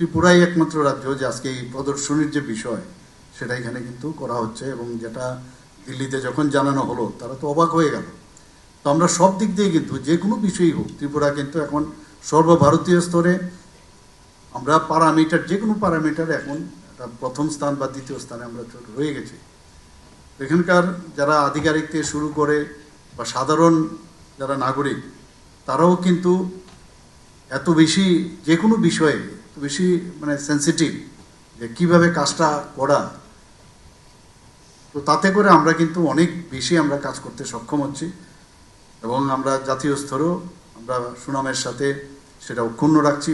ত্রিপুরাই একমাত্র রাজ্য যে আজকে এই প্রদর্শনীর যে বিষয়, সেটা এখানে কিন্তু করা হচ্ছে এবং যেটা দিল্লিতে যখন জানানো হলো, তারা তো অবাক হয়ে গেল। তো আমরা সব দিক দিয়ে কিন্তু যে কোনো বিষয়ই হোক, ত্রিপুরা কিন্তু এখন সর্বভারতীয় স্তরে, আমরা প্যারামিটার, যে কোনো প্যারামিটার এখন প্রথম স্থান বা দ্বিতীয় স্থানে আমরা রয়ে গেছি। এখানকার যারা আধিকারিক থেকে শুরু করে বা সাধারণ যারা নাগরিক, তারাও কিন্তু এত বেশি যে কোনো বিষয়ে বেশি মানে সেন্সিটিভ যে কীভাবে কাজটা করা। তো তাতে করে আমরা কিন্তু অনেক বেশি আমরা কাজ করতে সক্ষম হচ্ছি এবং আমরা জাতীয় স্তরেও আমরা সুনামের সাথে সেটা অক্ষুণ্ণ রাখছি।